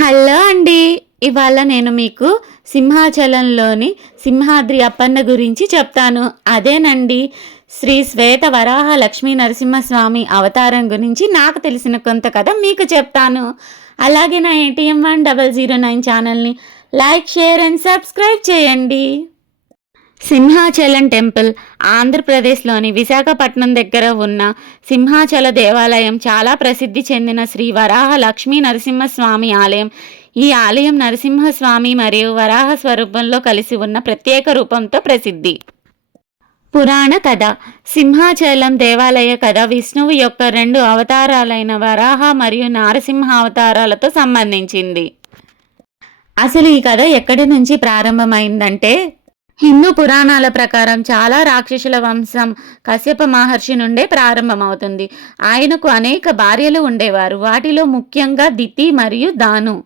Hello అండి. ఇవాళ నేను మీకు సింహాచలంలోని సింహాద్రి అప్పన్న గురించి చెప్తాను. అదేనండి శ్రీ శ్వేత వరాహ లక్ష్మీ నరసింహస్వామి అవతారం గురించి నాకు తెలిసిన కొంత కథ మీకు చెప్తాను. అలాగే నా ATM 1009 ఛానల్ని లైక్, షేర్ అండ్ సబ్స్క్రైబ్ చేయండి. సింహాచలం టెంపుల్ ఆంధ్రప్రదేశ్లోని విశాఖపట్నం దగ్గర ఉన్న సింహాచల దేవాలయం చాలా ప్రసిద్ధి చెందిన శ్రీ వరాహ లక్ష్మీ నరసింహస్వామి ఆలయం. ఈ ఆలయం నరసింహస్వామి మరియు వరాహ స్వరూపంలో కలిసి ఉన్న ప్రత్యేక రూపంతో ప్రసిద్ధి. పురాణ కథ. సింహాచలం దేవాలయ కథ విష్ణువు యొక్క 2 అవతారాలైన వరాహ మరియు నారసింహ అవతారాలతో సంబంధించింది. అసలు ఈ కథ ఎక్కడి నుంచి ప్రారంభమైందంటే, హిందూ పురాణాల ప్రకారం చాలా రాక్షసుల వంశం కశ్యప మహర్షి నుండే ప్రారంభమవుతుంది. ఆయనకు అనేక భార్యలు ఉండేవారు. వాటిలో ముఖ్యంగా దితి మరియు దాను.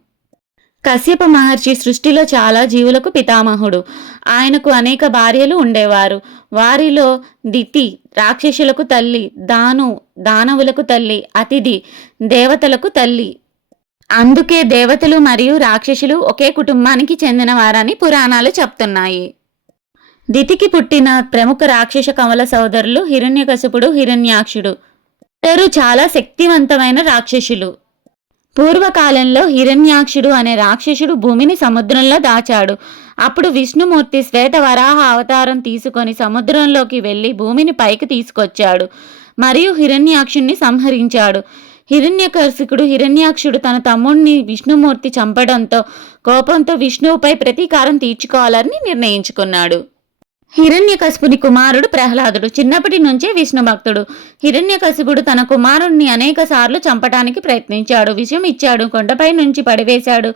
కశ్యప మహర్షి సృష్టిలో చాలా జీవులకు పితామహుడు. ఆయనకు అనేక భార్యలు ఉండేవారు. వారిలో దితి రాక్షసులకు తల్లి, దాను దానవులకు తల్లి, అతిథి దేవతలకు తల్లి. అందుకే దేవతలు మరియు రాక్షసులు ఒకే కుటుంబానికి చెందిన వారని పురాణాలు చెప్తున్నాయి. దితికి పుట్టిన ప్రముఖ రాక్షస కమల సోదరులు హిరణ్యకశిపుడు, హిరణ్యాక్షుడు. ఇద్దరు చాలా శక్తివంతమైన రాక్షసులు. పూర్వకాలంలో హిరణ్యాక్షుడు అనే రాక్షసుడు భూమిని సముద్రంలో దాచాడు. అప్పుడు విష్ణుమూర్తి శ్వేత వరాహ అవతారం తీసుకొని సముద్రంలోకి వెళ్ళి భూమిని పైకి తీసుకొచ్చాడు మరియు హిరణ్యాక్షుణ్ణి సంహరించాడు. హిరణ్యకశిపుడు హిరణ్యాక్షుడు తన తమ్ముణ్ణి విష్ణుమూర్తి చంపడంతో కోపంతో విష్ణువుపై ప్రతీకారం తీర్చుకోవాలని నిర్ణయించుకున్నాడు. హిరణ్యకశిపుని కుమారుడు ప్రహ్లాదుడు చిన్నప్పటి నుంచే విష్ణు భక్తుడు. హిరణ్యకశిపుడు తన కుమారుణ్ణి అనేక సార్లు చంపడానికి ప్రయత్నించాడు. విషం ఇచ్చాడు, కొండపై నుంచి పడివేశాడు,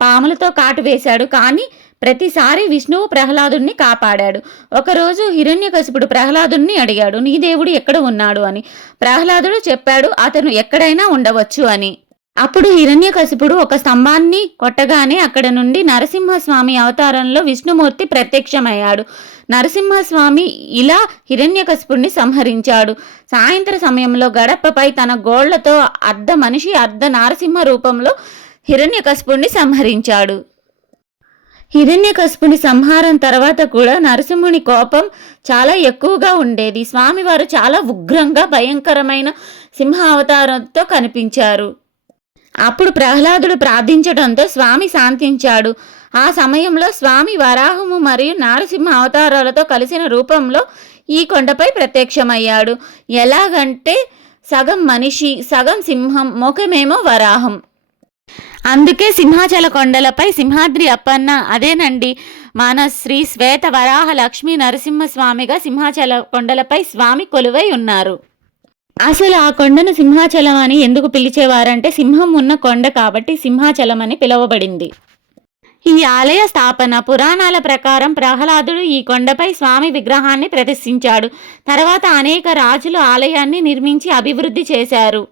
పాములతో కాటు వేశాడు. కానీ ప్రతిసారి విష్ణువు ప్రహ్లాదుడిని కాపాడాడు. ఒకరోజు హిరణ్యకశిపుడు ప్రహ్లాదుడిని అడిగాడు, నీ దేవుడు ఎక్కడ ఉన్నాడు అని. ప్రహ్లాదుడు చెప్పాడు, అతను ఎక్కడైనా ఉండవచ్చు అని. అప్పుడు హిరణ్యకశిపుడు ఒక స్తంభాన్ని కొట్టగానే అక్కడ నుండి నరసింహస్వామి అవతారంలో విష్ణుమూర్తి ప్రత్యక్షమయ్యాడు. నరసింహస్వామి ఇలా హిరణ్యకశిపుడిని సంహరించాడు. సాయంత్ర సమయంలో గడపపై తన గోళ్లతో అర్ధ మనిషి అర్ధ నారసింహ రూపంలో హిరణ్యకశిపుడిని సంహరించాడు. హిరణ్యకశిపుని సంహారం తర్వాత కూడా నరసింహుని కోపం చాలా ఎక్కువగా ఉండేది. స్వామివారు చాలా ఉగ్రంగా భయంకరమైన సింహ అవతారంతో కనిపించారు. అప్పుడు ప్రహ్లాదుడు ప్రార్థించడంతో స్వామి శాంతించాడు. ఆ సమయంలో స్వామి వరాహము మరియు నారసింహ అవతారాలతో కలిసిన రూపంలో ఈ కొండపై ప్రత్యక్షమయ్యాడు. ఎలాగంటే సగం మనిషి, సగం సింహం, ముఖమేమో వరాహం. అందుకే సింహాచల కొండలపై సింహాద్రి అప్పన్న అదేనండి మన శ్రీ శ్వేత వరాహ లక్ష్మీ నరసింహస్వామిగా సింహాచల కొండలపై స్వామి కొలువై ఉన్నారు. అసలు ఆ కొండను సింహాచలం అని ఎందుకు పిలిచేవారంటే సింహం ఉన్న కొండ కాబట్టి సింహాచలం అని పిలువబడింది. ఈ ఆలయ స్థాపన పురాణాల ప్రకారం ప్రహ్లాదుడు ఈ కొండపై స్వామి విగ్రహాన్ని ప్రతిష్ఠించాడు. తర్వాత అనేక రాజులు ఆలయాన్ని నిర్మించి అభివృద్ధి చేశారు.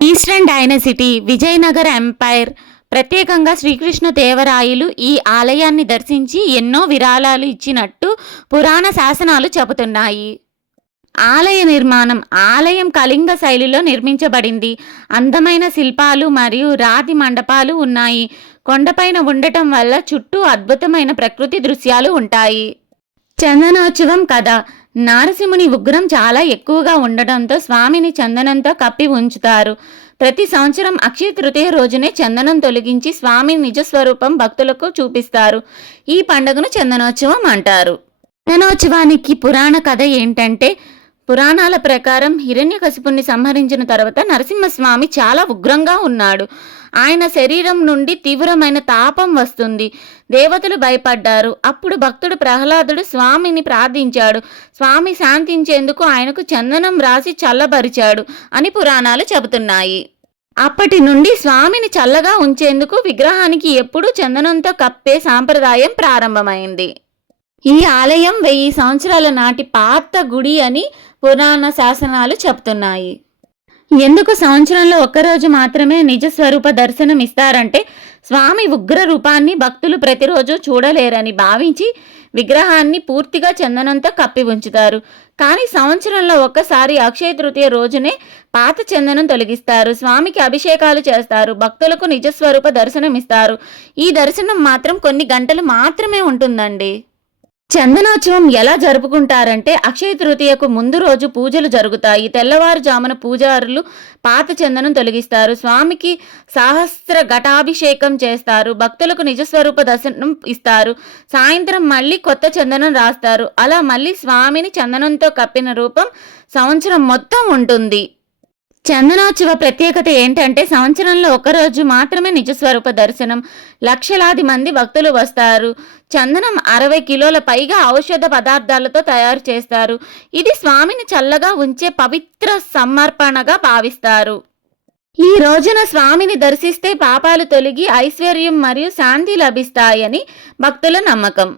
ఈస్టర్న్ డైనసిటీ, విజయనగర ఎంపైర్, ప్రత్యేకంగా శ్రీకృష్ణదేవరాయలు ఈ ఆలయాన్ని దర్శించి ఎన్నో విరాళాలు ఇచ్చినట్టు పురాణ శాసనాలు చెబుతున్నాయి. ఆలయ నిర్మాణం. ఆలయం కళింగ శైలిలో నిర్మించబడింది. అందమైన శిల్పాలు మరియు రాతి మండపాలు ఉన్నాయి. కొండపైన ఉండటం వల్ల చుట్టూ అద్భుతమైన ప్రకృతి దృశ్యాలు ఉంటాయి. చందనోత్సవం కథ. నారసింహుని ఉగ్రం చాలా ఎక్కువగా ఉండడంతో స్వామిని చందనంతో కప్పి ఉంచుతారు. ప్రతి సంవత్సరం అక్షయ తృతీయ రోజునే చందనం తొలగించి స్వామి నిజస్వరూపం భక్తులకు చూపిస్తారు. ఈ పండుగను చందనోత్సవం అంటారు. చందనోత్సవానికి పురాణ కథ ఏంటంటే, పురాణాల ప్రకారం హిరణ్యకశిపుణ్ణి సంహరించిన తర్వాత నరసింహస్వామి చాలా ఉగ్రంగా ఉన్నాడు. ఆయన శరీరం నుండి తీవ్రమైన తాపం వస్తుంది. దేవతలు భయపడ్డారు. అప్పుడు భక్తుడు ప్రహ్లాదుడు స్వామిని ప్రార్థించాడు. స్వామి శాంతించేందుకు ఆయనకు చందనం రాసి చల్లబరిచాడు అని పురాణాలు చెబుతున్నాయి. అప్పటి నుండి స్వామిని చల్లగా ఉంచేందుకు విగ్రహానికి ఎప్పుడూ చందనంతో కప్పే సాంప్రదాయం ప్రారంభమైంది. ఈ ఆలయం 1000 సంవత్సరాల నాటి పాత గుడి అని పురాణ శాసనాలు చెప్తున్నాయి. ఎందుకు సంవత్సరంలో ఒక్కరోజు మాత్రమే నిజ స్వరూప దర్శనం ఇస్తారంటే స్వామి ఉగ్ర రూపాన్ని భక్తులు ప్రతిరోజు చూడలేరని భావించి విగ్రహాన్ని పూర్తిగా చందనంతో కప్పి ఉంచుతారు. కానీ సంవత్సరంలో ఒక్కసారి అక్షయ తృతీయ రోజునే పాత చందనం తొలగిస్తారు. స్వామికి అభిషేకాలు చేస్తారు. భక్తులకు నిజస్వరూప దర్శనం ఇస్తారు. ఈ దర్శనం మాత్రం కొన్ని గంటలు మాత్రమే ఉంటుందండి. చందనోత్సవం ఎలా జరుపుకుంటారంటే అక్షయ తృతీయకు ముందు రోజు పూజలు జరుగుతాయి. తెల్లవారుజామున పూజారులు పాత చందనం తొలగిస్తారు. స్వామికి సహస్ర ఘటాభిషేకం చేస్తారు. భక్తులకు నిజస్వరూప దర్శనం ఇస్తారు. సాయంత్రం మళ్ళీ కొత్త చందనం రాస్తారు. అలా మళ్ళీ స్వామిని చందనంతో కప్పిన రూపం సంవత్సరం మొత్తం ఉంటుంది. చందనోత్సవ ప్రత్యేకత ఏంటంటే సంవత్సరంలో ఒకరోజు మాత్రమే నిజస్వరూప దర్శనం. లక్షలాది మంది భక్తులు వస్తారు. చందనం 60 కిలోల పైగా ఔషధ పదార్థాలతో తయారు చేస్తారు. ఇది స్వామిని చల్లగా ఉంచే పవిత్ర సమర్పణగా భావిస్తారు. ఈ రోజున స్వామిని దర్శిస్తే పాపాలు తొలగి ఐశ్వర్యం మరియు శాంతి లభిస్తాయని భక్తుల నమ్మకం.